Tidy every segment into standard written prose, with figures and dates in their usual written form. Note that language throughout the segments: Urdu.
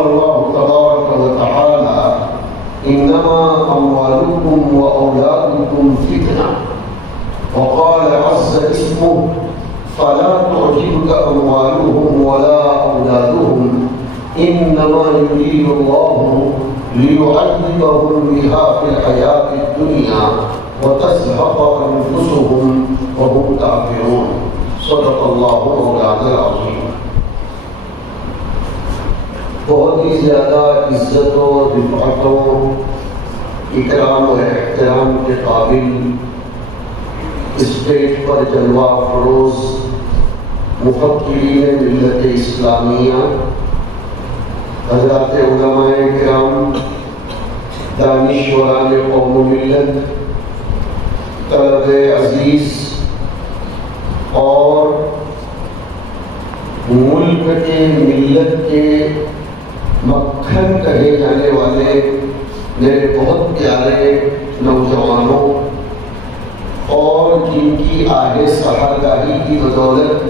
الله تبارك وتعالى: إنما أموالكم وأولادكم فتنة. وقال عز اسمه: فلا تعجبك أموالهم ولا أولادهم إنما يريد الله ليعذبهم بها في الحياة الدنيا وتزهق أنفسهم وهم كافرون. صدق الله مولانا العظيم. بہت ہی زیادہ عزت و رفعت و اکرام و احترام کے قابل اسٹیج پر جلوہ فروز مفکرین ملت اسلامیہ، حضرات علماء کرام، دانشوران قوم و ملت، طلبہ عزیز اور ملک کے ملت کے مکھن کہے جانے والے میرے بہت پیارے نوجوانوں اور جن کی آہ سحرگاہی کی بدولت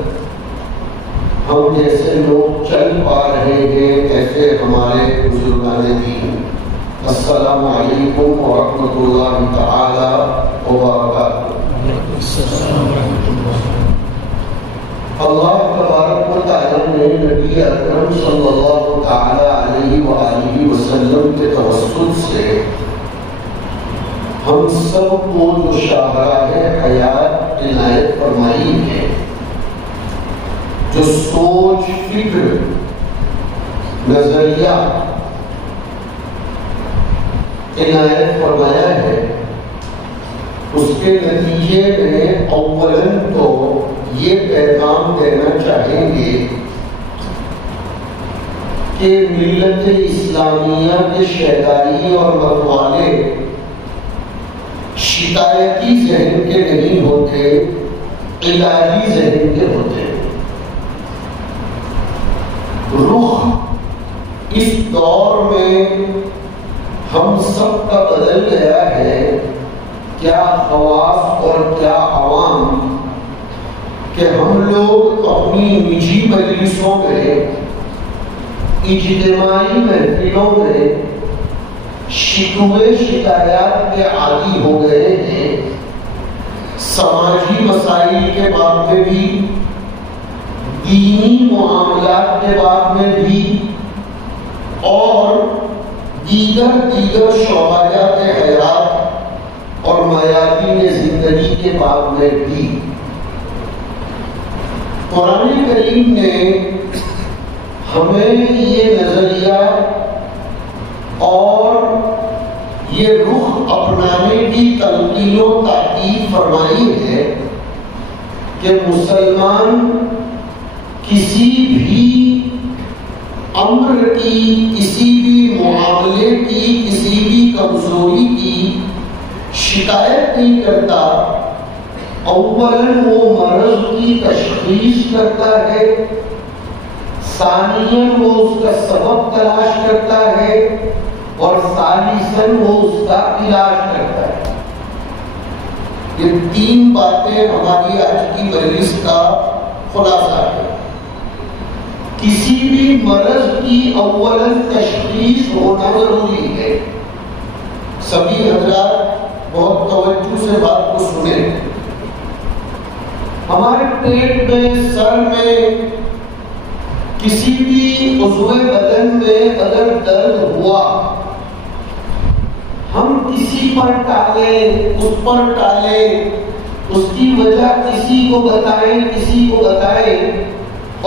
ہم جیسے لوگ چل پا رہے ہیں، ایسے ہمارے بزرگان دین، السلام علیکم ورحمۃ اللہ تعالی وبرکاتہ۔ اللہ تبارک و تعالی نے نبی اکرم صلی اللہ تعالی علیہ وآلہ وسلم کے توسط سے ہم سب کو جو شاہراہ حیات عنایت فرمائی ہے، جو سوچ، فکر، نظریہ عنایت فرمایا ہے، اس کے نتیجے میں اولاً تو یہ پیغام دینا چاہیں گے کہ ملت اسلامیہ کے شیدائی اور متوالے شکایتی ذہن کے نہیں ہوتے، علاجی ذہن کے ہوتے۔ رخ اس دور میں ہم سب کا بدل گیا ہے، کیا خواص اور کیا عوام، کہ ہم لوگ اپنی نجی مجلسوں میں، اجتماعی محفلوں میں شکوے شکایات کے عادی ہو گئے ہیں، سماجی مسائل کے باب میں بھی، دینی معاملات کے باب میں بھی، اور دیگر شعبات حیات اور میادین زندگی کے باب میں بھی۔ قرآن کریم نے ہمیں یہ نظریہ اور یہ رخ اپنانے کی تلقین و تاکید فرمائی ہے کہ مسلمان کسی بھی امر کی، کسی بھی معاملے کی، کسی بھی کمزوری کی شکایت نہیں کرتا، اولاً وہ مرض کی تشخیص کرتا ہے، ثانیاً وہ اس کا سبب تلاش کرتا ہے، اور ثالثاً وہ اس کا علاج کرتا ہے۔ یہ تین باتیں ہماری آج کی مجلس کا خلاصہ ہے۔ کسی بھی مرض کی اولاً تشخیص ہونا ضروری ہے۔ سبھی حضرات بہت توجہ سے بات کو سنیں۔ ہمارے پیٹ میں، سر میں، کسی بھی عضو بدن میں اگر درد ہوا، ہم کسی پر ٹالیں، اس پر ٹالیں، اس کی وجہ کسی کو بتائیں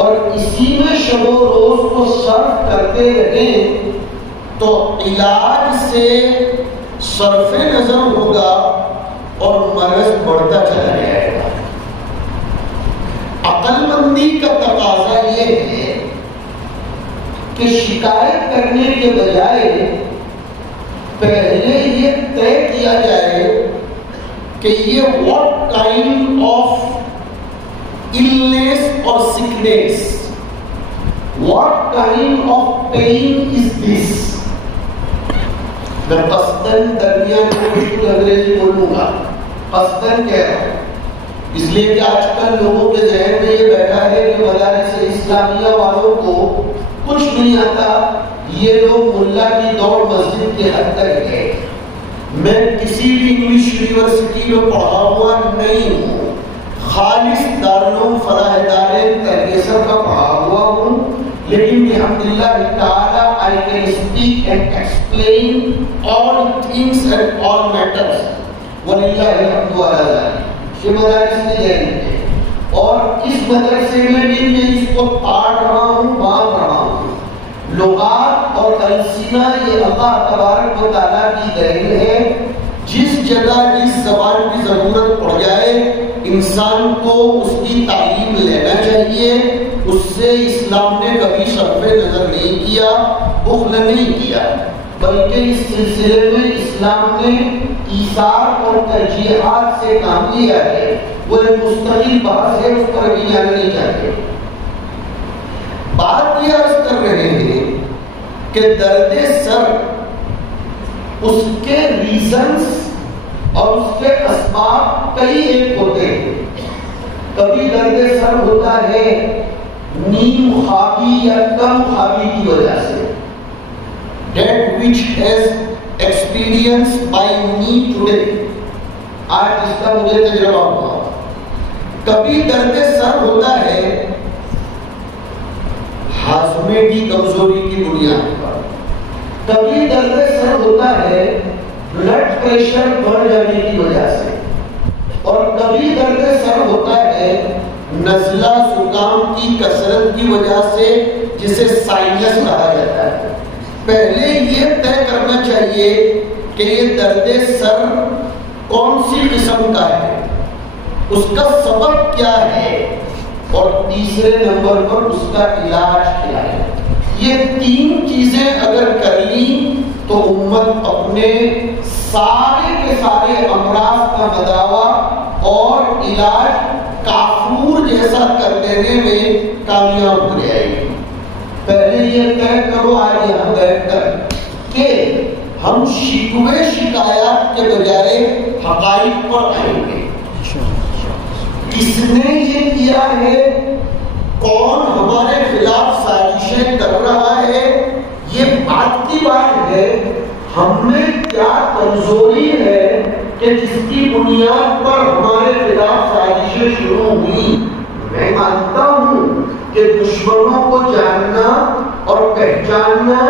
اور اسی میں شب و روز کو صرف کرتے رہیں تو علاج سے صرف نظر ہوگا اور مرض بڑھتا چلا جائے گا۔ عقل مندی کا تقاضا یہ ہے کہ شکایت کرنے کے بجائے پہلے یہ طے کیا جائے کہ یہ what kind of illness or sickness, what kind of pain is this. میں قصداً درمیان میں بالکل انگریزی بولوں گا، قصداً کہہ رہا ہوں اس لیے کہ آج کل لوگوں کے ذہن میں یہ بیٹھا ہے کہ مدارس اسلامیہ والوں کو کچھ نہیں آتا، یہ لوگ ملا کی دوڑ مسجد کے حد تک ہے. میں کسی بھی انگلش یونیورسٹی میں پڑھا ہوا نہیں ہوں, خالص دارالعلوم فلاح دارین تنگیسر کا پڑھا ہوا ہوں, لیکن الحمدللہ تعالی I can speak and explain all things and all matters. وللہ الحمد والعلا. یہ مدارس میں جائیں اور اس مدرسے میں بھی میں اس کو پڑھ رہا ہوں, باندھ رہا ہوں. لغات اور السنہ یہ اللہ تبارک و تعالیٰ کی دین ہے. جس جگہ جس زبان کی ضرورت پڑ جائے انسان کو اس کی تعلیم لینا چاہیے. اس سے اسلام نے کبھی صرف نظر نہیں کیا, بخل نہیں کیا, بلکہ اس سلسلے میں اسلام نے ایثار اور ترجیحات سے کام لیا ہے. وہ ایک مستقل بحث ہے, اس پر ابھی جانا نہیں چاہتے. بات یہ عرض کر رہے ہیں کہ درد سر اس کے ریزنز اور اس کے اسباب کئی ایک ہوتے ہیں. کبھی درد سر ہوتا ہے نیم خوابی یا کم خوابی کی وجہ سے, that which has experienced by me today. آج اس کا مجھے تجربہ ہوا. کبھی درد سر ہوتا ہے ہاضمے کی کمزوری کی بنیاد پر. کبھی درد سر ہوتا ہے بلڈ پریشر بڑھ جانے کی وجہ سے. اور کبھی درد سر ہوتا ہے نزلہ زکام کی کثرت کی وجہ سے, جسے سائنس کہا جاتا ہے. پہلے یہ طے کرنا چاہیے کہ یہ درد سر کون سی قسم کا ہے, اس کا سبب کیا ہے, اور تیسرے نمبر پر اس کا علاج کیا ہے. یہ تین چیزیں اگر کر لیں تو امت اپنے سارے کے سارے امراض کا مداوا اور علاج کافور جیسا کر دینے میں کامیاب ہو جائے گی. پہلے یہ طے کرو آج یہاں بیٹھ کر کہ ہم شکوے شکایات کے بجائے حقائق پر آئیں گے. کس نے یہ کیا ہے, کون ہمارے خلاف سازشیں کر رہا ہے, یہ بات کی بات ہے. ہم میں کیا کمزوری ہے کہ جس کی بنیاد پر ہمارے خلاف سازشیں شروع ہوئی. میں مانتا ہوں کہ دشمنوں کو جاننا اور پہچاننا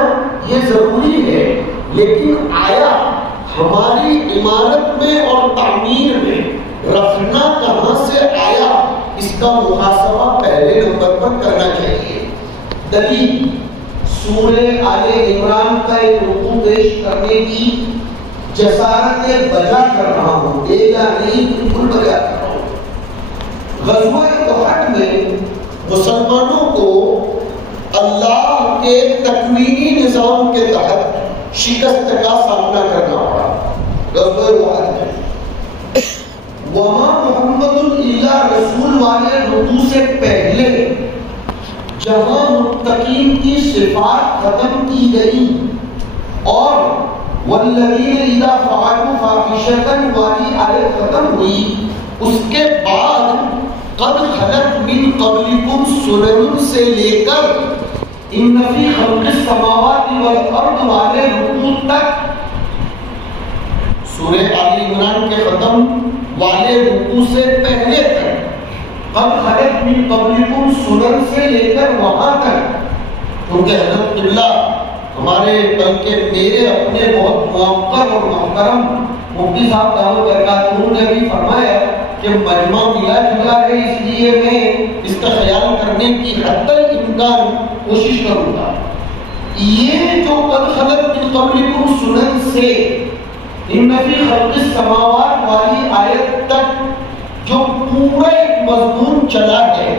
یہ ضروری ہے, لیکن آیا ہماری عمارت میں اور تعمیر میں رکھنا کہاں سے آیا, اس کا محاسبہ پہلے نمبر پر کرنا چاہیے. دلیل سورہ آل عمران کا ایک رکوع پیش کرنے کی جسارت بجا کر رہا ہوں, دیکھا نہیں بالکل بجا کر رہا ہوں. غزوہ احد میں مسلمانوں کو اللہ کے تکوینی نظام کے تحت شکست کا سامنا کرنا پڑا. غزوہ احد میں وما محمد اللہ رسول والے رکوع سے پہلے جہاں متقین کی صفات ختم کی گئی اور والذین اذا فعلوا فاحشۃ والی آیت ختم ہوئی, اس کے بعد قد خلت من قبلکم سنن سے لے کر ان فی خلق السماوات والارض والے رکوع تک, سورہ آل عمران کے ختم والے رکوع سے پہلے تک, قد خلت من قبلکم سنن سے لے کر وہاں تک. کیونکہ حضرت قبلہ ہمارے بلکہ میرے اپنے بہت موقر اور محترم مفتی صاحب دامت برکاتہ نے بھی فرمایا کہ مجمع ملا جلا ہے, اس لیے میں اس کا خیال کرنے کی حد تک امکان کوشش کروں گا. یہ جو قد خلت من قبلکم سنن سے ان فی خلق السماوات والی آیت تک جو پورا ایک مضمون چلا ہے,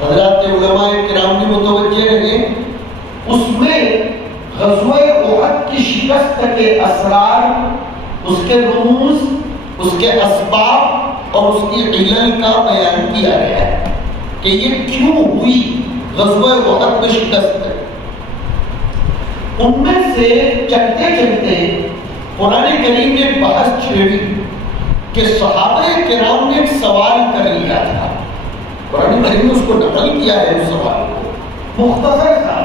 حضرات علماء کرام بھی متوجہ رہے, اس میں غزوہ احد کی شکست کے اثرات, اس کے رموز, اس کے اسباب اور اس کی علل کا بیان کیا گیا ہے کہ یہ کیوں ہوئی غزوہ احد میں شکست. ان میں سے چلتے چلتے قرآن کریم نے بحث چھیڑی کہ صحابہ کرام نے ایک سوال کر لیا تھا. قرآن کریم نے اس کو نقل کیا ہے, اس سوال کو مختصر تھا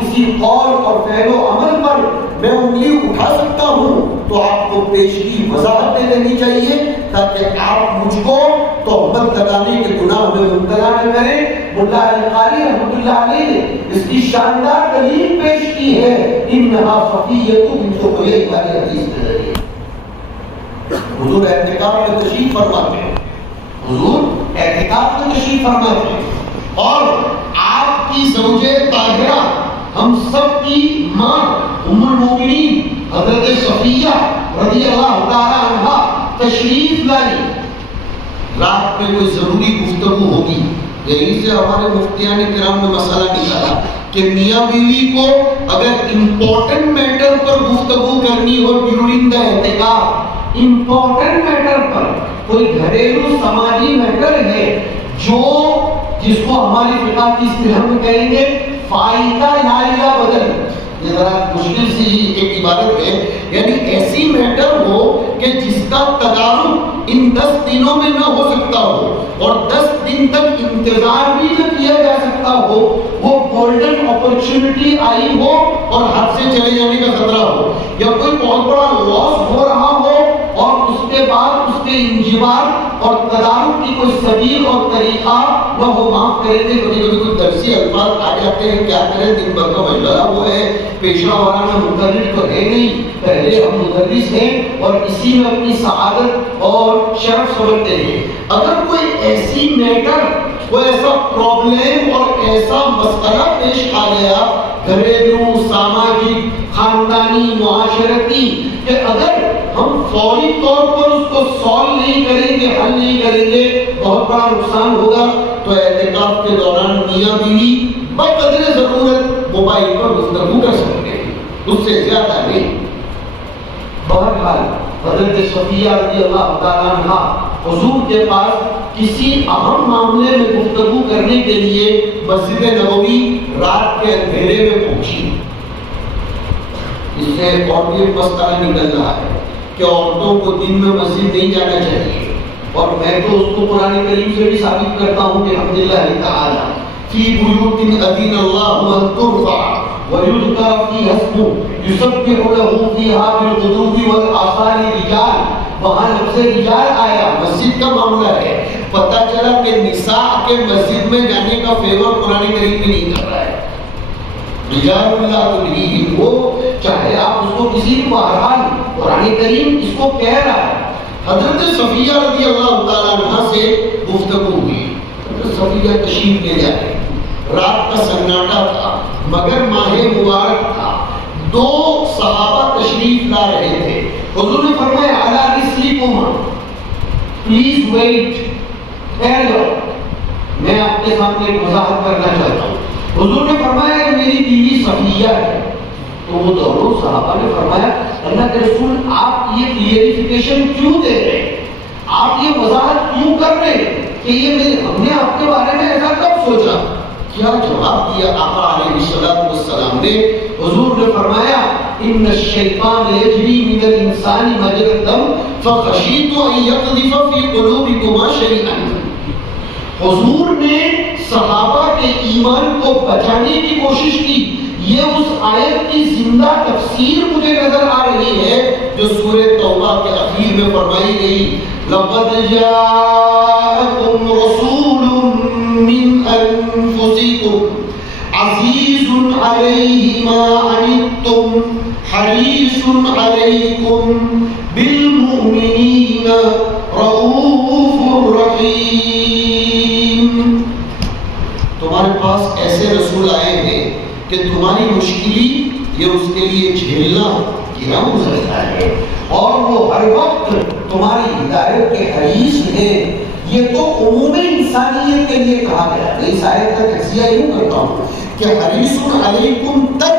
کسی قول اور فعل و عمل پر میں انگلی اٹھا سکتا ہوں تو آپ کو پیشگی وضاحت دے دینی چاہیے تاکہ آپ مجھ کو تہمت لگانے کے گناہ میں مبتلا نہ کریں۔ ملا علی قاری رحمۃ اللہ علیہ نے اس کی شاندار دلیل پیش کی ہے، انہا صفیہ بنت حیی والی حدیث کے ذریعے۔ حضور اعتکاف میں تشریف فرماتے ہیں، حضور اعتکاف میں تشریف فرماتے ہیں اور آپ کی زوجہ طاہرہ ہم سب کی ماں ام المومنین حضرت صفیہ رضی اللہ تعالی عنہا تشریف لائی۔ رات میں کوئی ضروری گفتگو ہوگی، یہی سے ہمارے مفتیان کرام نے مسئلہ نکالا کہ میاں بیوی کو اگر امپورٹنٹ میٹر پر گفتگو کرنی ہو ڈیورنگ دا اعتکاف، امپورٹنٹ میٹر پر کوئی گھریلو سماجی میٹر ہے جو جس کو ہماری فقہ کی اصطلاح میں کہیں گے فائدہ نائلہ بدل، یہ ذرا مشکل سی ایک عبارت ہے، یعنی ایسی میٹر ہو کہ جس کا تدارک ان 10 دنوں میں نہ ہو سکتا ہو اور 10 دن تک انتظار بھی نہ کیا جا سکتا ہو، وہ گولڈن اپرچونٹی آئی ہو اور ہاتھ سے چلے جانے کا خطرہ ہو، یا کوئی بہت بڑا لاس ہو رہا ہو اور اس کے بعد اس کے انجبار اور تدارک کی کوئی سبیل اور طریقہ نہ ہو۔ معاف کریں گے کبھی کبھی کوئی درسی الفاظ آ جاتے ہیں، کیا کریں، دن بھر کا مشغلہ وہ ہے، پیشہ ورانہ مدرس تو ہے نہیں، پہلے ہم مدرس ہیں اور اسی میں اپنی سعادت اور شرف سمجھتے ہیں۔ اگر کوئی ایسی میٹر، کوئی ایسا پرابلم اور ایسا مسئلہ پیش آ گیا گھریلو، سماجی، خاندانی، معاشرتی، کہ اگر ہم فوری طور پر اس کو سالو نہیں کریں گے، حل نہیں کریں گے، بہت بڑا نقصان ہوگا، تو اعتکاف کے دوران میاں بیوی بقدر ضرورت موبائل پر گفتگو کر سکتے ہیں، اس سے زیادہ نہیں۔ بہرحال حضرت صفیہ رضی اللہ تعالیٰ عنہ حضور کے پاس کسی اہم معاملے میں گفتگو کرنے کے لیے مسجد نبوی رات کے اندھیرے میں پہنچی۔ اس سے اور بھی مسئلہ نکل رہا ہے کہ عورتوں کو دن میں مسجد نہیں جانا چاہیے، اور میں تو اس کو قرآن کریم سے بھی ثابت کرتا ہوں کہ الحمدللہ تعالی فی بیوت اذن اللہ ان ترفع ویذکر فیہا اسمہ یسبح لہ فیہا بالغدو والآصال رجال، وہاں لفظ رجال آیا، مسجد کا معاملہ ہے، پتہ چلا کہ نساء کے مسجد میں جانے کا فیور قرآن کریم میں نہیں کر رہا ہے۔ رجال اللہ تلہیہم، وہ چاہے آپ اس کو کسی بھی بہرحال قرآن کریم اس کو کہہ رہا ہے۔ حضرت صفیہ رضی اللہ تعالیٰ عنہ سے گفتگو ہوئی، حضرت صفیہ تشریف لے جائے، رات کا سناٹا تھا مگر ماہ مبارک تھا، 2 صحابہ تشریف لا رہے تھے۔ حضور نے فرمایا علی رسلکما، پلیز ویٹ، ٹھہر جاؤ، میں آپ کے سامنے ایک وضاحت کرنا چاہتا ہوں۔ حضور نے فرمایا کہ میری بیوی صفیہ ہے، تو وہ دونوں صحابہ نے فرمایا اللہ کے رسول آپ یہ کلیئریفیکیشن کیوں دے رہے ہیں، آپ یہ وضاحت کیوں کر رہے ہیں کہ یہ ہم نے آپ کے بارے میں ایسا کب سوچا؟ کیا جواب دیا آقا علیہ السلام نے؟ حضور نے فرمایا ان الشیطان یجری من الانسان مجرى الدم فخشیت ان یقذف فی قلوبکما شیئا۔ حضور نے صحابہ کے ایمان کو بچانے کی کوشش کی۔ یہ اس آیت کی زندہ تفسیر مجھے نظر آ رہی ہے جو سورہ توبہ کے اخیر میں فرمائی گئی، لَقَدْ جَاءَكُمْ رَسُولٌ مِّنْ أَنفُسِكُمْ عَزِيزٌ عَلَيْهِ مَا عَنِتُّمْ حَرِيصٌ عَلَيْكُمْ بِالْمُؤْمِنِينَ رَءُوفٌ رَحِيمٌ۔ تمہارے پاس ایسے رسول آئے ہیں کہ تمہاری مشکلی یہ اس کے لیے جھیلنا گرا گزرتا ہے، اور وہ ہر وقت تمہاری ہدایت کے حریص ہیں۔ یہ تو عموم انسانیت کے لیے کہا گیا ہے۔ اس آیت کا تجزیہ یوں کرتا ہوں کہ حریص علیکم تک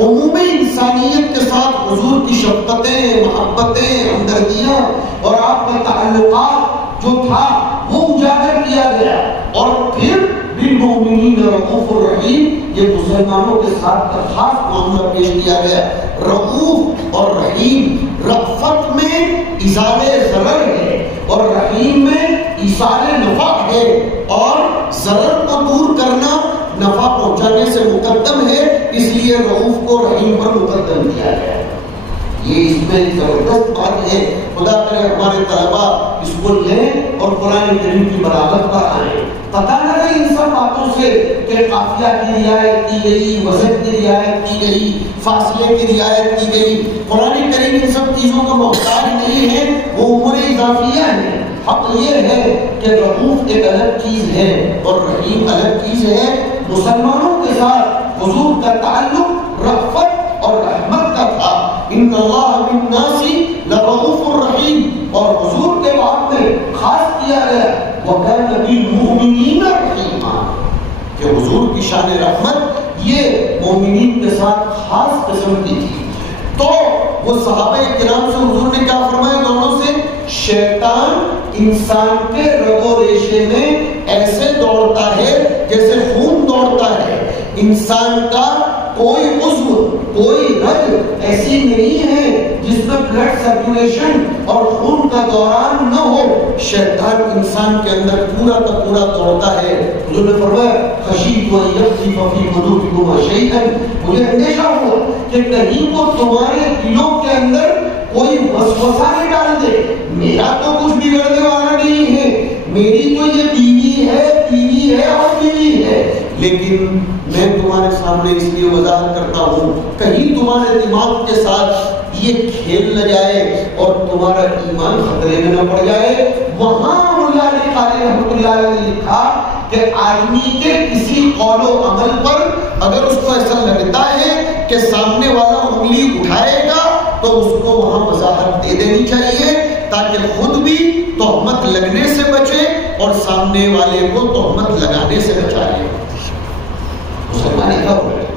عموم انسانیت کے ساتھ حضور کی شفقتیں، محبتیں، ہمدردیاں اور آپ کا تعلقات جو تھا وہ اجاگر کیا گیا، اور پھر بالمؤمنین رؤوف الرحیم، یہ مسلمانوں کے ساتھ خاص معاملہ پیش کیا گیا۔ رؤوف اور رحیم، رأفت میں ایصال ضرر ہے اور رحیم میں ایصال نفع ہے، اور ضرر کو دور کرنا نفع پہنچانے سے مقدم ہے، اس لیے رؤوف کو رحیم پر مقدم کیا گیا ہے۔ یہ اس میں زبردست بات ہے۔ خدا کرے ہمارے طلباء اس کو لیں اور قرآن کریم کی بلاغت پر آئیں۔ پتہ نہ رہے ان سب باتوں سے کہ قافیہ کی رعایت کی گئی، وزن کی رعایت کی گئی، فاصلے کی رعایت کی گئی۔ قرآن کریم ان سب چیزوں کا محتاج نہیں ہے، وہ امور اضافیہ ہیں۔ حق یہ ہے کہ رؤوف ایک الگ چیز ہے اور رحیم الگ چیز ہے۔ مسلمانوں کے ساتھ حضور کا تعلق رأفت اور رحمت کا تھا۔ ان اللہ بالناس لرؤوف الرحیم، اور حضور کے باب میں خاص کیا گیا وَكَانَ بِالْمُؤْمِنِينَ رَحِيمًا، کہ حضور کی شان رحمت یہ مومنین کے ساتھ خاص قسم کی تھی۔ تو وہ صحابہ کرام سے حضور نے کیا فرمایا دونوں سے؟ شیطان انسان کے رگ و ریشے میں ایسے دوڑتا ہے جیسے خون دوڑتا ہے۔ انسان کا کوئی عضو، کوئی رگ ایسی نہیں ہے جس میں بلڈ سرکولیشن اور خون کا دوران نہ ہو۔ شیطان انسان کے اندر پورا کا پورا دوڑتا ہے۔ حضور نے فرمایا خشیت و یقذف فی قلوبکم شیئا، مجھے اندیشہ ہوا کہ کہیں وہ تمہارے دلوں کے اندر کوئی وسوسہ نہیں ڈال دے۔ میرا تو کچھ بگڑنے والا نہیں ہے، میری تو یہ بیوی ہے اور بیوی ہے، لیکن میں تمہارے سامنے اس لیے وضاحت کرتا ہوں کہیں تمہارے دماغ کے ساتھ یہ کھیل نہ جائے اور تمہارا ایمان خطرے میں نہ پڑ جائے۔ وہاں مولا علی قاری رحمۃ اللہ علیہ نے لکھا کہ آدمی کے کسی قول و عمل پر اگر اس کو ایسا لگتا ہے کہ سامنے والا انگلی اٹھائے گا تو اس کو وہاں وضاحت دے دینی چاہیے تاکہ خود بھی تہمت لگنے سے بچے اور سامنے والے کو تہمت لگانے سے بچا لے۔ مسلمانی کا ہو رہے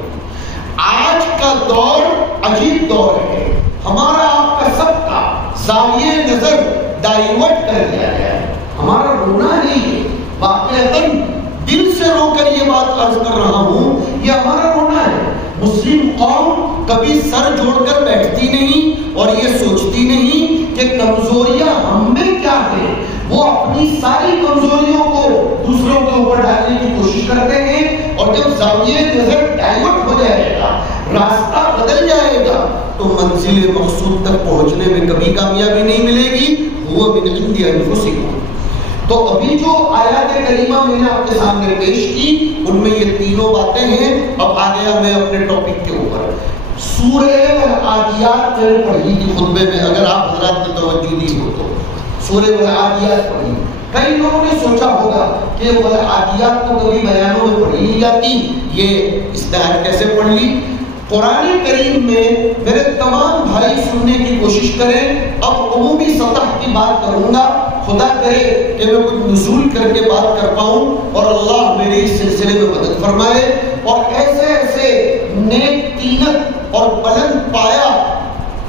آج کا دور عجیب دور ہے، ہمارا آپ کا سب کا زاویہ نظر ڈائیورٹ کر دیا گیا ہے۔ ہمارا رونا نہیں ہے، واقعتاً دل سے رو کر یہ بات عرض کر رہا ہوں، یہ ہمارا رونا ہے۔ مسلم قوم کبھی سر جوڑ کر بیٹھتی نہیں اور یہ سوچتی نہیں کہ کمزوریاں ہم میں کیا ہیں۔ وہ اپنی ساری کمزوریوں کو دوسروں کے اوپر ڈالنے کی کوشش کرتے ہیں، اور جب زاویہ نظر ڈائیورٹ ہو جائے گا، راستہ بدل جائے گا، تو منزل مقصود تک پہنچنے میں کبھی کامیابی نہیں ملے گی۔ وہ من عند انفسکم۔ تو ابھی جو آیات کریمہ میں نے آپ کے سامنے پیش کی ان میں یہ تینوں باتیں ہیں۔ اب آ گیا میں اپنے ٹاپک کے اوپر۔ سورہ العادیات میں پڑھی تھی خطبے میں، اگر آپ حضرات نے توجہ دی ہو تو سورہ العادیات پڑھی۔ کئی لوگوں نے سوچا ہوگا کہ العادیات تو کبھی بیانوں میں پڑھی نہیں جاتی، یہ اس طرح کیسے پڑھ لی؟ قرآن کریم میں میرے تمام بھائی سننے کی کوشش کریں۔ اب عمومی سطح کی بات کروں گا، خدا کرے کہ میں کچھ نزول کر کے بات کر پاؤں اور اللہ میرے اس سلسلے میں مدد فرمائے، اور ایسے ایسے نیک تینت اور بلند پایا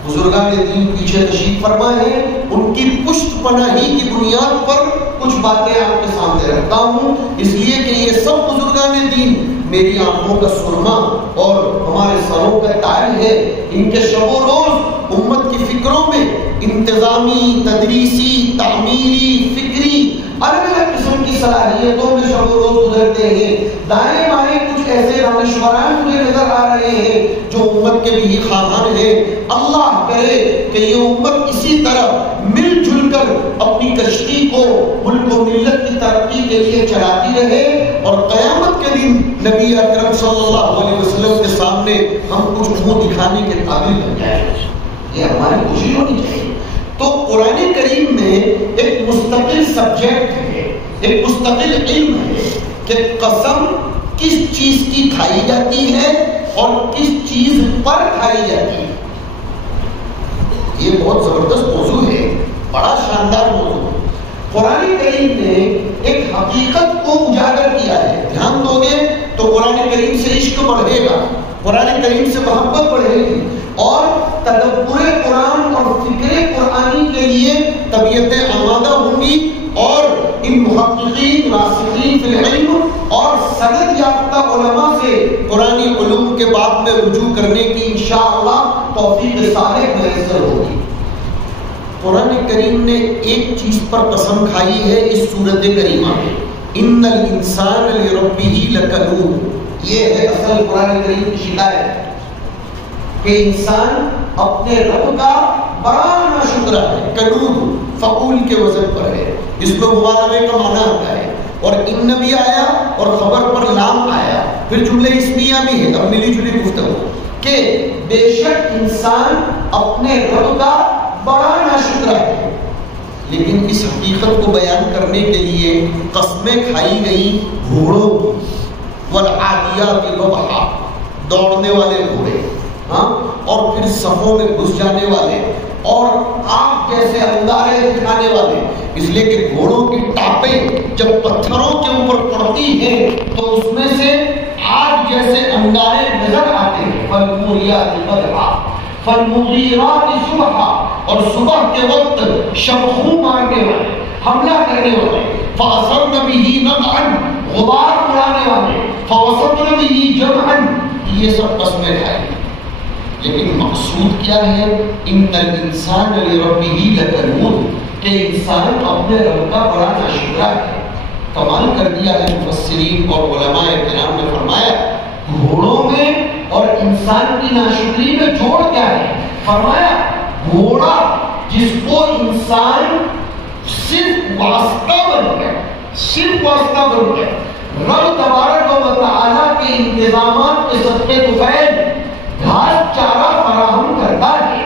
بزرگان دین پیچھے تشریف فرما ہے، ان کی پشت پناہی کی بنیاد پر کچھ باتیں آپ کے سامنے رکھتا ہوں، اس لیے کہ یہ سب بزرگان دین میری آنکھوں کا سرما اور ہمارے سروں کا تاج ہے۔ ان کے شب و روز امت کی فکروں میں انتظامی، تدریسی، تعمیری، فکری الگ الگ قسم کی صلاحیتوں میں شب و روز گزرتے ہیں۔ دائیں بائیں کچھ ایسے دانشوران مجھے نظر آ رہے ہیں جو امت کے بھی خواہان ہیں۔ اللہ کرے کہ یہ امت اسی طرح مل جل کر اپنی کشتی کو ملک و ملت کی ترقی کے لیے چلاتی رہے، اور قیامت کے دن نبی اکرم صلی اللہ علیہ وسلم کے سامنے ہم کچھ منہ دکھانے کے قابل بن جائیں۔ یہ ہماری کوشش ہونی چاہیے۔ تو قرآن کریم میں ایک مستقل سبجیکٹ ہے، ایک مستقل علم ہے کہ قسم کس چیز کی کھائی جاتی ہے اور کس چیز پر کھائی جاتی ہے۔ یہ بہت زبردست موضوع ہے، بڑا شاندار موضوع ہے۔ قرآن کریم نے ایک حقیقت کو اجاگر کیا ہے۔ دھیان دو گے تو قرآن کریم سے عشق بڑھے گا، قرآن کریم سے محبت بڑھے گی، اور تدبر قرآن اور فکر قرآنی کے لیے طبیعتیں آمادہ ہوں گی، اور ان محققین، راسخین فی العلم اور سند یافتہ علماء سے قرآنی علوم کے بعد میں رجوع کرنے کی انشاءاللہ توفیق صالح میسر ہوگی۔ قرآن کریم نے ایک چیز پر قسم کھائی ہے اس سورت کریمہ میں، ان الانسان لربہ لکنود، یہ ہے اصل قرآن کریم کی شکایت کہ انسان اپنے رب کا بڑا ناشکرا ہے. کنود فعول کے وزن پر ہے، اس کو مبالغے کا معنی آتا ہے، اور ان بھی آیا اور خبر پر لام آیا، پھر جملے اسمیہ بھی ہے. اب ملی جلی گفتگو کہ بے شک انسان اپنے رب کا بڑا ناشکرا ہے. لیکن اس حقیقت کو بیان کرنے کے لیے قسمیں کھائی گئی گھوڑوں کی، والعادیات ضبحا، دوڑنے والے گھوڑے، ہاں، اور پھر صفوں میں گھس جانے والے، اور آگ جیسے انگارے دکھانے والے. اس لیے کہ گھوڑوں کی ٹاپیں جب پتھروں کے اوپر پڑتی ہیں تو اس میں سے آگ جیسے انگارے نظر آتے ہیں. فالموریات قدحا فالمغیرات صبحا، اور صبح کے وقت شبخوں مارنے والے، حملہ کرنے والے. فاثرن به نقعا، غبار اڑانے والے. فوسطن به جمعا، یہ سب قسمیں کھائیں. لیکن مقصود کیا ہے؟ ان الانسان لربہ لکنود، کہ انسان اپنے رب کا بڑا ناشکرا ہے. کمال کر دیا ہے مفسرین اور علماء کرام نے فرمایا گھوڑوں میں اور انسان کی ناشکری میں جوڑ کیا ہے؟ فرمایا گھوڑا جس کو انسان صرف واسطہ بن گیا، صرف واسطہ بن گیا، رب تبارک و تعالیٰ کے انتظامات کے صدقے طفیل گھاس چارہ فراہم کرتا ہے،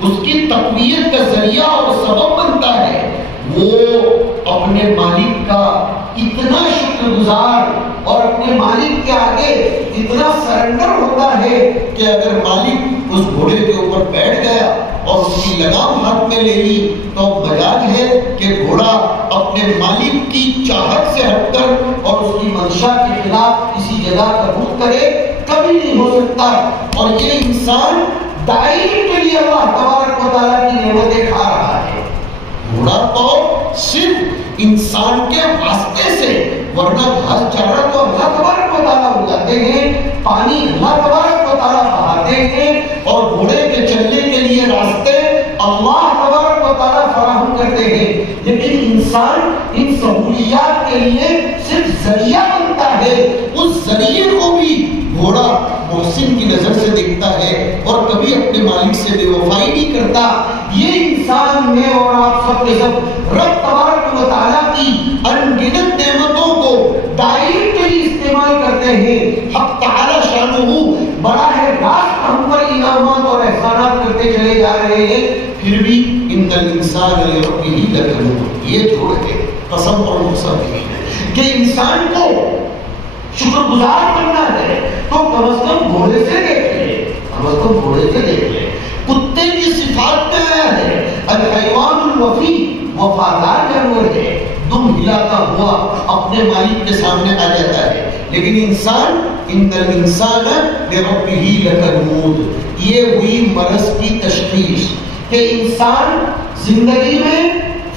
اس کی تقویت کا ذریعہ اور سبب بنتا ہے، وہ اپنے مالک کا اتنا شکر گزار اور اپنے مالک کے آگے اتنا سرنڈر ہوتا ہے کہ اگر مالک اس گھوڑے کے اوپر بیٹھ گیا اور اس کی لگام ہاتھ میں لے لی تو مجال ہے کہ گھوڑا اپنے مالک کی چاہت سے ہٹ کر اور اس کی منشا کے خلاف کسی جگہ کا رخ کرے، کبھی نہیں ہو سکتا. اور یہ انسان دائم کے لیے اللہ تبارک و تعالیٰ کی نعمتیں کھا رہا ہے. گھوڑا تو صرف انسان کے واسطے سے، ورنہ گھاس چارہ تو اللہ تبارک و تعالیٰ اگاتے ہیں، پانی اللہ تبارک و تعالیٰ بہاتے ہیں، اور گھوڑے کے چلنے کے لیے راستے اللہ تبارک و تعالیٰ فراہم کرتے ہیں. لیکن انسان ان سہولیات کے لیے صرف ذریعہ بنتا ہے. اس ذریعے کو بھی گھوڑا محسن کی نظر سے دیکھتا ہے اور کبھی اپنے مالک سے بے وفائی نہیں کرتا. یہ انسان میں اور آپ سب کے سب رب تبارک و تعالیٰ کی انگنت نعمتوں کو دائم کے لیے استعمال کرتے ہیں. حق تعالیٰ شانہ بڑا ہے، راست ہم پر انعامات اور احسانات کرتے چلے جا رہے ہیں، پھر بھی ان الانسان لربہ لکنود، یہ جوڑ کے قسم اور مقسم کہ انسان کو شکر گزار کرنا ہے تو کم از کم گھوڑے سے دیکھ لے، کم از کم گھوڑے سے دیکھ لے. کتے کی صفات میں آیا ہے الحیوان الوفی، وفادار جانور ہے، دم ہلاتا ہوا اپنے مالک کے سامنے آ جاتا ہے. لیکن انسان ان الانسان لربہ لکنود، یہ ہوئی مرض کی تشخیص کہ انسان زندگی میں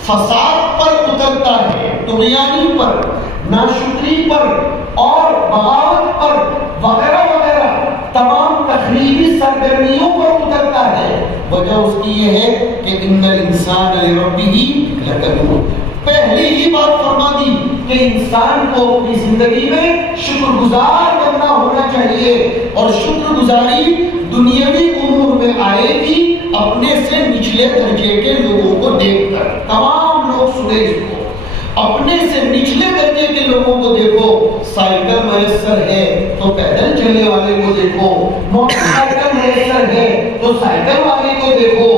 فساد پر اترتا ہے، طغیانی پر، ناشکری پر اور بغاوت پر وغیرہ وغیرہ تمام تخریبی سرگرمیوں پر اترتا ہے. وجہ اس کی یہ ہے کہ ان الانسان لربہ لکنود. پہلی ہی بات فرما دی کہ انسان کو اپنی زندگی میں شکر گزار بننا ہونا چاہیے، اور شکر گزاری دنیاوی امور میں آئے گی اپنے سے نچلے درجے کے لوگوں کو دیکھ کر. تمام لوگ سنے اس کو، اپنے سے نچلے درجے کے لوگوں کو دیکھو. سائیکل میسر ہے تو پیدل چلنے والے کو دیکھو، موٹر سائیکل میسر ہے تو سائیکل والے کو دیکھو،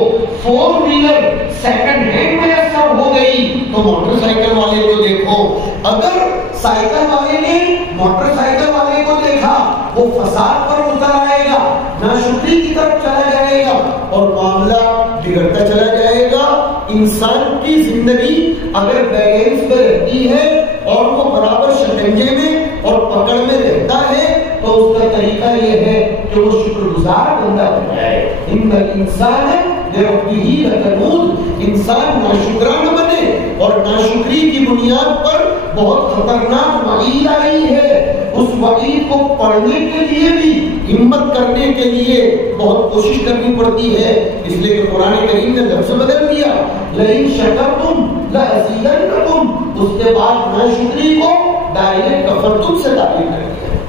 فور ویلر سیکنڈ ہینڈ میسر ہو گئی تو موٹر سائیکل والے کو دیکھو. اگر سائیکل والے نے موٹر سائیکل والے کو دیکھا وہ فساد پر اتر آئے گا، ناشکری کی طرف چلا جائے گا اور معاملہ بگڑتا چلا جائے گا. انسان کی زندگی اگر بیلنس میں رہتی ہے اور وہ برابر شکنجے میں اور پکڑ میں رہتا ہے تو اس کا طریقہ یہ ہے کہ وہ شکر گزار بندہ بن جائے. ان الانسان لربہ لکنود، انسان ناشکرا نہ بنے. اور ناشکری کی بنیاد پر بہت خطرناک وعید آئی ہے. اس وعید کو پڑھنے کے لیے بھی ہمت کرنے کے لیے بہت کوشش کرنی پڑتی ہے. اس لیے کہ قرآن کریم نے لفظ بدل دیا، لئن شکرتم لأزیدنکم، اس کے بعد ناشکری کو ڈائریکٹ تفرتم سے تعبیر کر دیا ہے۔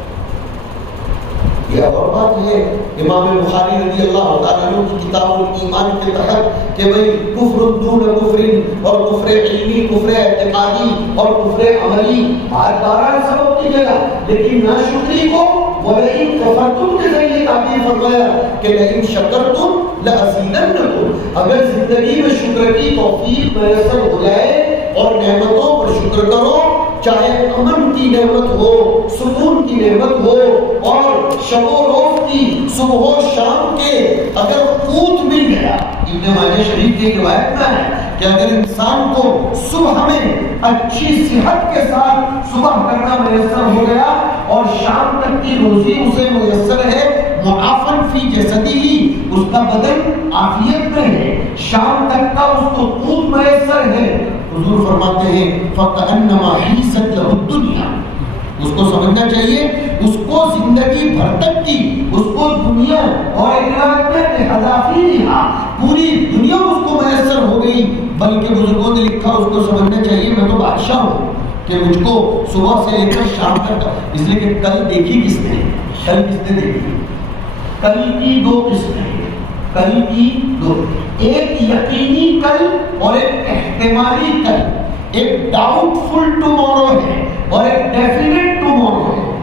یہ اور بات ہے امام بخاری رضی اللہ تعالیٰ عنہ کی کتاب الایمان کے تحت کہ بھئی کفر دون کفر اور کفر علمی، کفر اعتقادی اور کفر عملی بارہ سبب کی جگہ، لیکن ناشکری کو وَلَئِن كَفَرْتُمْ کے ذریعے تعبیر فرمایا کہ لَئِن شَكَرْتُمْ لَأَزِيدَنَّكُمْ، اگر زندگی میں شکر کی توفیق میسر ہو جائے اور نعمتوں پر شکر کرو، چاہے امن کی نعمت ہو، سکون کی نعمت ہو، اور شب و روز کی صبح و شام کے اگر قوت مل گیا۔ ابن ماجہ شریف کی روایت میں ہے کہ اگر انسان کو صبح میں اچھی صحت کے ساتھ صبح کرنا میسر ہو گیا اور شام تک کی روزی اسے میسر ہے، معافن فی جسدی ہی، اس کا بدن عافیت میں ہے، شام تک کا اس کو قوت میسر ہے، حضور فرماتے ہیں فَكَأَنَّمَا حِيزَتْ لَهُ الدُّنْيَا، اس کو سمجھنا چاہیے اس کو زندگی بھر تک کی، اس کو دنیا اور ایک میں حذافیرہا، پوری دنیا اس کو میسر ہو گئی، بلکہ بزرگوں نے لکھا اس کو سمجھنا چاہیے میں تو بادشاہ ہوں کہ مجھ کو صبح سے لے کر شام تک، اس لیے کہ کل دیکھی کس نے، کل کس نے دیکھی، کل کی دو قسمیں، کل کی دو، ایک یقینی کل اور ایک احتمالی کل، ایک ڈاؤٹ فل ٹمورو ہے اور ایک ڈیفینٹ ٹمورو ہے،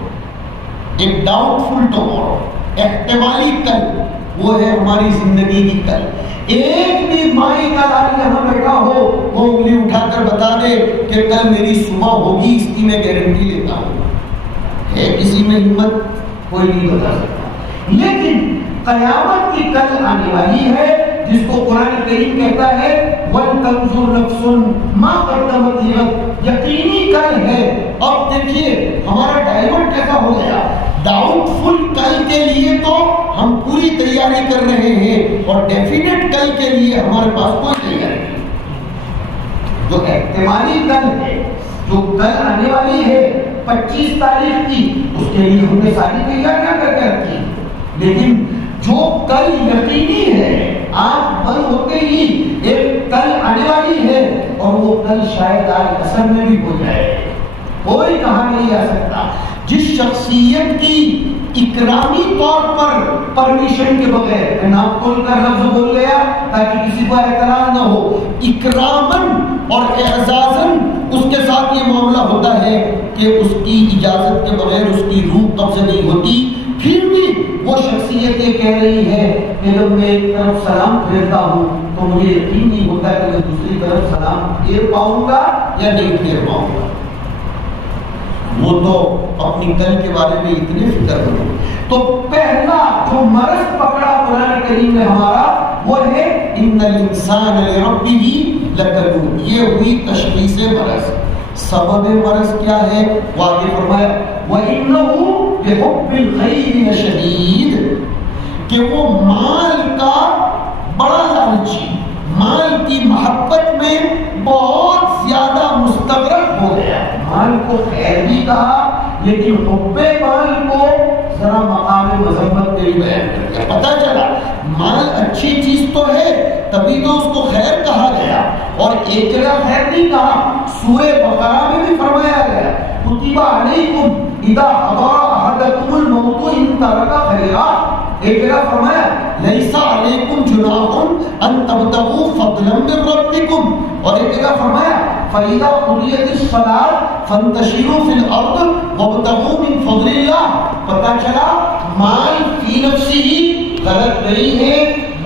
ایک ڈاؤٹ فل ٹمورو، احتمالی کل وہ ہے ہماری زندگی کی کل۔ ایک بھی مائی کا لال یہاں بیٹھا ہو وہ انگلی اٹھا کر بتا دے کہ کل میری صبح ہوگی، اس کی میں گارنٹی لیتا ہوں، ہے کسی میں ہمت؟ کوئی نہیں بتا سکتا۔ لیکن قیامت کی کل آنے والی ہے جس کو قرآن کریم کہتا ہے وَلْتَنْظُرْ نَفْسٌ مَا قَدَّمَتْ لِغَدٍ، یقینی کل ہے۔ اب دیکھیے ہمارا ڈائیورٹ کیسا ہو گیا، ڈاؤٹ فل کل کے لیے تو ہم پوری تیاری کر رہے ہیں اور ڈیفینٹ کل کے لیے ہمارے پاس کوئی تیاری نہیں۔ جو احتمالی کل ہے، جو کل آنے والی ہے 25 تاریخ کی، اس کے لیے ہم نے ساری تیاریاں کر کے رکھی، لیکن جو کل یقینی ہے آنکھ بند ہوتے ہی ایک کل آنے والی ہے اور وہ کل شاید آج اثر میں بھی ہو جائے، کوئی کہاں نہیں آ سکتا۔ جس شخصیت کی اکرامی طور پر پرمیشن کے بغیر، میں نام کھول کر لفظ بول گیا تاکہ کسی کو اعتراض نہ ہو، اکرامن اور اعزازن اس کے ساتھ یہ معاملہ ہوتا ہے کہ اس کی اجازت کے بغیر اس کی روح قبض نہیں ہوتی، پھر بھی وہ شخصیت یہ کہہ رہی ہے کہ جب میں ایک طرف سلام پھیرتا ہوں تو مجھے یقین نہیں ہوتا کہ میں دوسری طرف سلام پھیر پاؤں گا یا نہیں پھیر پاؤں گا۔ وہ تو اپنی کل کے بارے میں اتنے فکر کرو۔ تو پہلا جو مرض پکڑا قرآن کریم نے ہمارا وہ ہے ان الانسان لربہ لکنود، یہ ہوئی تشخیص مرض۔ سبب مرض کیا ہے؟ وہ آگے فرمایا وَإِنَّهُ بِحُبِّ الْخَيْرِ لَشَدِيدٌ، کہ وہ مال کا بڑا لالچی، مال کی محبت میں بہت زیادہ مستغرق ہو گیا۔ مال کو خیر بھی کہا لیکن حب مال کو ذرا مقام مذمت کے لیے بیان کر دیا۔ پتہ چلا مال اچھی چیز تو ہے تبھی تو اس کو خیر کہا گیا، اور ایک جگہ خیر نہیں کہا، سورہ بقرہ میں بھی فرمایا گیا کتب علیکم اذا حضر احدکم الموت ان ترک خیرا، ایک جگہ فرمایا لیس علیکم جناح ان تبتغوا فضلا من ربکم، اور ایک جگہ فرمایا فإذا قضیت الصلاۃ فانتشروا فی الارض وابتغوا من فضل اللہ۔ پتہ چلا مال فی نفسہ ہی غلط نہیں ہے،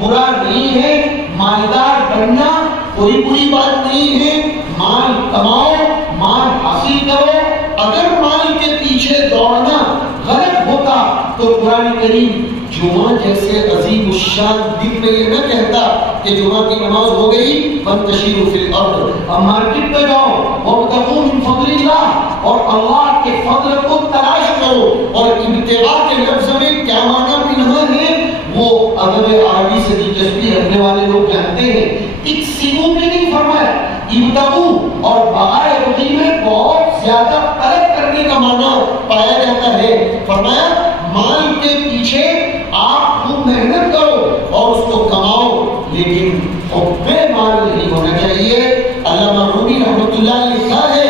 برا نہیں ہے، مالدار بننا کوئی بری بات نہیں ہے، مال کماؤ، مال حاصل کرو۔ اگر مال کے پیچھے دوڑنا غلط ہوتا تو قرآن کریم جمعہ جیسے عظیم الشان دن میں یہ نہ کہتا کہ جمعہ کی نماز ہو گئی فانتشروا فی الارض، اب مارکیٹ پہ جاؤ وابتغوا من فضل اللہ، اور اللہ کے فضل کو تلاش کرو۔ اور ابتغاء کے لفظ میں کیا معنی پنہا ہے وہ ادب عربی سے دلچسپی رکھنے والے لوگ جانتے ہیں۔ ایک سیگو میں نہیں فرمایا، ابتغوا اور بغائے رضی میں بہت زیادہ طلب کرنے کا معنی پایا جاتا ہے۔ فرمایا مال کے پیچھے آپ خوب محنت کرو اور اس کو کماؤ، لیکن حب مال نہیں ہونا چاہیے۔ علامہ رومی رحمۃ اللہ نے لکھا ہے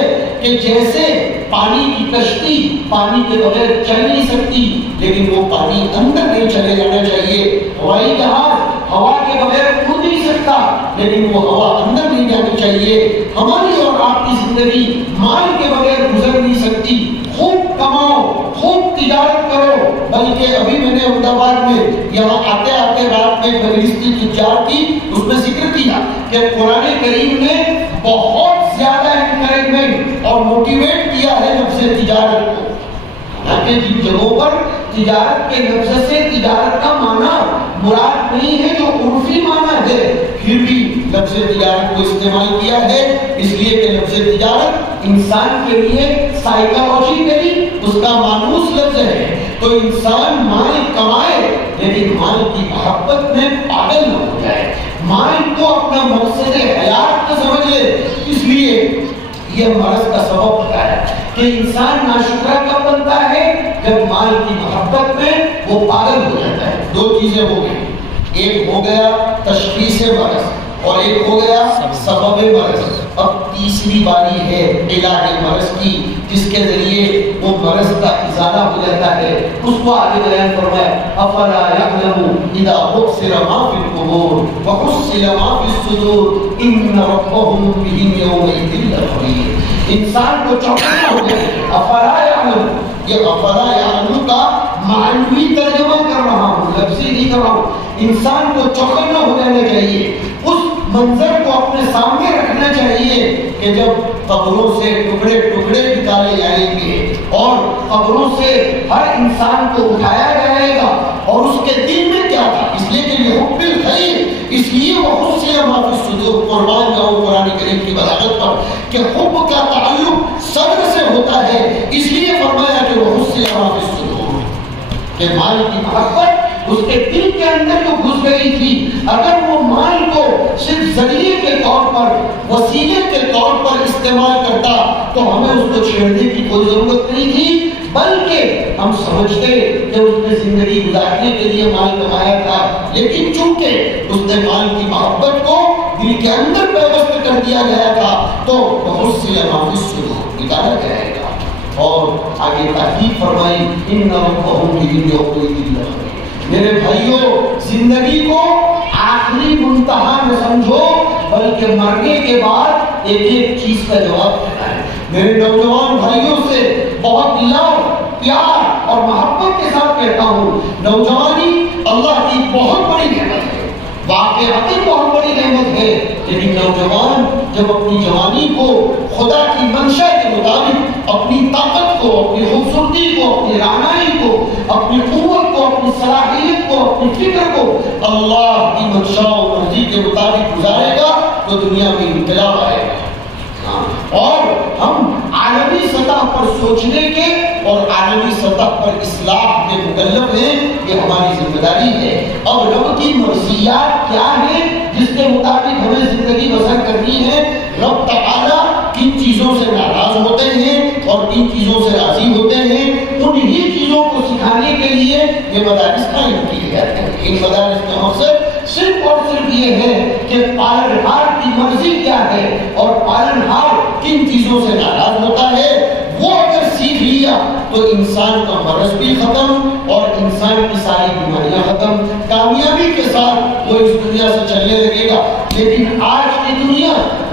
پانی کے بغیر چل نہیں سکتی، لیکن وہ پانی اندر نہیں چلے جانا چاہیے۔ ہوائی جہاز ہوا کے بغیر اڑ نہیں سکتا، لیکن وہ ہوا اندر نہیں جانی چاہیے۔ ہماری اور آپ کی زندگی مال کے بغیر گزر نہیں سکتی۔ خوب کماؤ، خوب تجارت کرو، بلکہ ابھی میں نے احمد آباد میں یہاں آتے آتے رات میں مجلس کی تجارت کی، اس میں ذکر کیا کہ قرآن کریم نے بہت زیادہ انکریجمنٹ اور موٹیویٹ کیا ہے لفظ تجارت کو۔ حالانکہ جن جگہوں پر تجارت کے لفظ سے تجارت کا معنی مراد نہیں ہے جو عرفی معنی ہے، پھر بھی لفظ تجارت کو استعمال کیا ہے، اس لیے کہ لفظ تجارت انسان کے لیے سائیکالوجیکلی اس کا مانوس لفظ ہے۔ تو انسان مال کمائے لیکن مال کی محبت میں پاگل نہ ہو جائے، مال کو اپنا مقصد حیات نہ سمجھ لے۔ اس لیے یہ مرض کا سبب ہوتا ہے کہ انسان ناشکرا کب بنتا ہے؟ جب مال کی محبت میں وہ پاگل ہو جاتا ہے۔ دو چیزیں ہو گئی، ایک ہو گیا تشخیص مرض اور ایک ہو گیا سبب مرض۔ اب تیسری باری ہے علاج مرض کی، جس کے ذریعے وہ مرض کا ازالہ ہو جاتا ہے۔ اس کو آگے بیان فرمایا، افلا یعلم اذا حصل ما فی القبور وحصل ما فی الصدور ان ربهم بهم یومئذ لخبیر۔ انسان کو چوکنا ہو گیا۔ افلا یعلم، یہ افلا یعلم کا معنوی ترجمہ کر رہا ہوں، لفظی نہیں کر رہا ہوں۔ انسان کو چوکنا ہو جانا چاہیے، اس منظر کو اپنے سامنے رکھنا چاہیے کہ جب قبروں سے ٹکڑے ٹکڑے نکالے جائیں گے اور قبروں سے ہر انسان کو اٹھایا جائے گا، اور اس کے دل میں کیا تھا، اس لیے کہ یہ حب الخیر، اس لیے وہ حصل ما فی الصدور، قربان جاؤ قرآن کریم کی بلاغت پر کہ حب کا تعلق صبر سے ہوتا ہے، اس لیے فرمایا کہ وہ حصل ما فی الصدور، کہ مال کی محبت اس کے دل کے اندر جو گھس گئی تھی، اگر وہ مال کو صرف ذریعے کے طور پر، وسیلے کے طور پر استعمال کرتا تو ہمیں اس کو چھیڑنے کی کوئی ضرورت نہیں تھی، بلکہ ہم سمجھتے کہ اس نے زندگی گزارنے کے لیے مال کمایا تھا، لیکن چونکہ اس نے مال کی محبت کو دل کے اندر پیوست کر دیا گیا تھا تو بہت سی معافی صدور نکالا جائے گا۔ اور آگے تحقیق فرمائی، ان ربهم بهم یومئذ لخبیر۔ میرے بھائیوں، زندگی کو آخری منتہا نہ سمجھو، بلکہ مرنے کے بعد ایک ایک چیز کا جواب دینا ہے۔ میرے نوجوان بھائیوں سے بہت لو، پیار اور محبت کے ساتھ کہتا ہوں، نوجوانی اللہ کی بہت بڑی نعمت ہے، واقعی بہت بڑی نعمت ہے، لیکن نوجوان جب اپنی جوانی کو خدا کی منشا کے مطابق اپنی طاقت کو، اپنی خوبصورتی کو، اپنی رعنائی کو، اپنی قوت کو، اپنی صلاحیت کو، اپنی فکر کو اللہ کی منشا و مرضی کے مطابق گزارے گا تو دنیا میں انقلاب آئے گا۔ اور ہم عالمی سطح پر سوچنے کے اور عالمی سطح پر اصلاح کے مکلف ہیں، یہ ہماری ذمہ داری ہے۔ اب رب کی مرضیات کیا ہیں جس کے مطابق ہمیں زندگی بسر کرنی ہے؟ رب تعالیٰ کن چیزوں سے ناراض ہوتے ہیں اور کن چیزوں سے راضی ہوتے ہیں، انہی چیزوں کو سکھانے کے لیے یہ مدارس قائم کیے جاتے ہیں۔ ان مدارس کا مقصد صرف اور صرف یہ ہے کہ پالنہار کی مرضی کیا ہے اور پالنہار کن چیزوں سے ناراض ہوتا ہے، وہ اگر سیکھ لیا تو انسان کا مرض بھی ختم اور انسان کی ساری بیماریاں ختم، کامیابی کے ساتھ وہ اس دنیا سے چلنے لگے گا۔ لیکن آج کی دنیا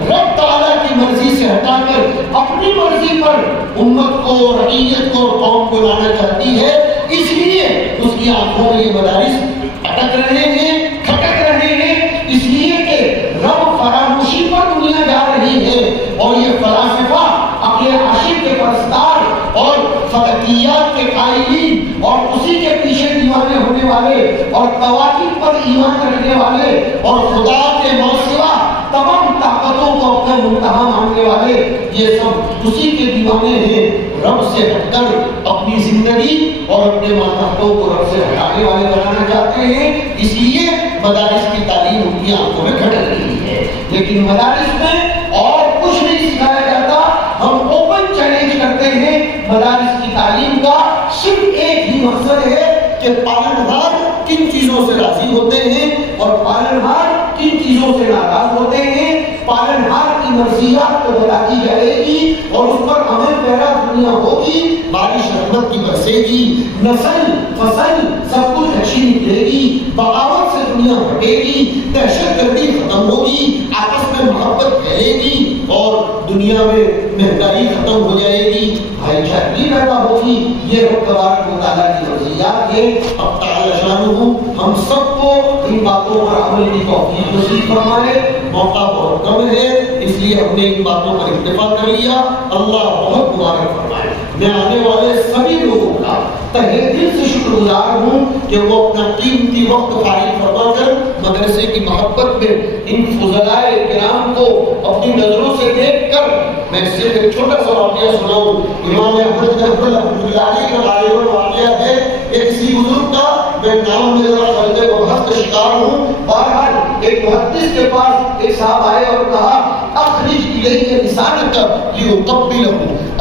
رب تعالیٰ کی مرضی سے ہٹا کر اپنی مرضی پر امت کو، رعیت کو اور قوم کو لانا چاہتی ہے، اس لیے اس کی آنکھوں میں یہ مدارس اٹک رہے ہیں، کھٹک رہے ہیں، اس لیے کہ رب فراموشی پر دنیا جا رہی ہے اور یہ فلاسفہ، عقل عاشق کے پرستار اور فلکیات کے قائلین اور اسی کے پیچھے دیوانے ہونے والے اور کواکب پر ایمان رکھنے والے اور خدا کے ماسوا تمام طاقتوں کو اپنا منتہا ماننے والے، یہ سب اسی کے دیوانے ہیں۔ رب سے ہٹ کر اپنی زندگی اور اپنے ماتحتوں کو رب سے ہٹانے والے بنانا چاہتے ہیں، اس لیے مدارس کی تعلیم ان کی آنکھوں میں کھٹک رہی ہے۔ لیکن مدارس میں اور کچھ نہیں سکھایا جاتا۔ ہم اوپن چیلنج کرتے ہیں، مدارس کی تعلیم کا صرف ایک ہی مقصد ہے کہ پالنہار کن چیزوں سے راضی ہوتے ہیں اور پالنہار کن چیزوں سے ناراض ہوتے ہیں، پالنہار کی کی مرضیات کو بتاتی جائے گی اور اس پر عمل پیرا دنیا ہوگی، بارش رحمت کی برسے گی، نسل فصل سب کچھ اچھی نکلے گی، بغاوت سے دنیا ہٹے گی، دہشت گردی ختم ہوگی، آپس میں محبت پھیلے گی اور دنیا میں مہنگائی ختم ہو جائے گی، بھائی چارگی پیدا ہوگی۔ یہ رب تبارک و تعالیٰ کی مرضیات ہے۔ اب تعالی شانہ ہم سب کو ان باتوں پر عمل کی توفیق نصیب فرمائے۔ موقع بہت کم ہے اس لیے ہم نے ان باتوں پر اکتفا کر لیا، اللہ بہت مبارک فرمائے۔ میں آنے والے سبھی لوگوں کا تہہ دل سے شکر گزار ہوں کہ وہ اپنا قیمتی وقت فارغ فرما کر مدرسے کی محبت میں ان فضلائے کرام کو اپنی نظروں سے دیکھ کر، میں صرف ایک چھوٹا سا واقعہ سناؤں۔ امام احمد بن حنبل رحمۃ اللہ علیہ کا غالباً واقعہ ہے کہ کسی بزرگ کا، میں نام میں ذرا غلطے و بحث کا شکار ہوں، بہرحال ایک محدث کے پاس ایک صاحب آئے اور کہا اخرج الیہ لسانک لیقبلہ،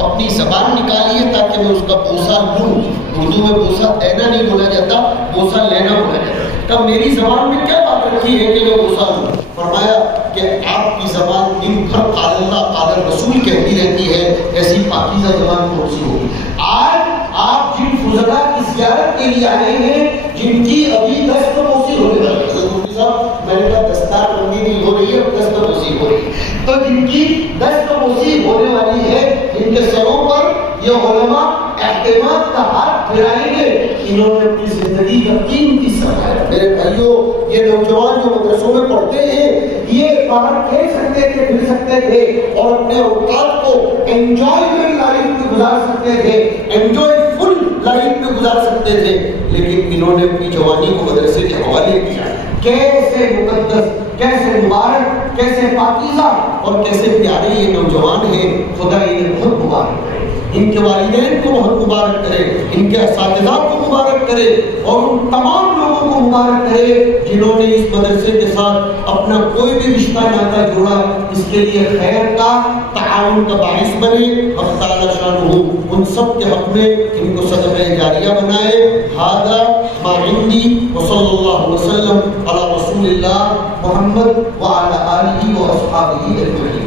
اپنی زبان نکالیے تاکہ میں اس کا بوسہ لوں۔ اردو میں بوسہ دینا نہیں بولا جاتا، بوسہ لینا بولا جاتا۔ تب میری زبان میں کیا بات رکھی ہے کہ میں بوسہ لوں؟ فرمایا کہ آپ کی زبان دن بھر قال اللہ قال رسول کہتی رہتی ہے، ایسی پاکیزہ زبان کون سی ہوگی؟ آج آپ جن فضلا کی زیارت کے لیے آئے ہیں، جن کی ابھی دست موسی ہونے والی ہے، میں نے کہا دستار بندی نہیں ہو رہی ہے، دست موسی ہو رہی ہے، تو جن کی دست موسی ہونے والی ہے، جن کے سروں پر یہ علماء اعتماد کا ہاتھ پھیرائیں گے، انہوں نے اپنی زندگی کا قیمتی سرمایہ۔ میرے بھائیوں، یہ نوجوان جو مدرسوں میں پڑھتے ہیں، یہ باہر کھیل سکتے تھے، پھر سکتے تھے اور اپنے اوقات کو انجوائبل لائف میں گزار سکتے تھے، انجوائے فل لائف میں گزار سکتے تھے، لیکن انہوں نے اپنی جوانی کو مدرسے کے حوالے کیا۔ کیسے مقدس، کیسے مبارک، کیسے پاکیزہ اور کیسے پیارے یہ نوجوان ہیں، خدا انہیں بہت مبارک کرے، ان کے والدین کو بہت مبارک کرے، ان کے اساتذہ کو مبارک کرے اور ان تمام لوگوں کو مبارک کرے جنہوں نے اس مدرسے کے ساتھ اپنا کوئی بھی رشتہ ناتا جوڑا، اس کے لیے خیر کا تعاون کا باعث بنے۔ اب تعالی شانہ ان سب کے حق میں ان کو صدقہ جاریہ بنائے۔ ھذا ما عندی وصلی اللہ وسلم علی رسول اللہ محمد وعلی آلہ واصحابہ اجمعین۔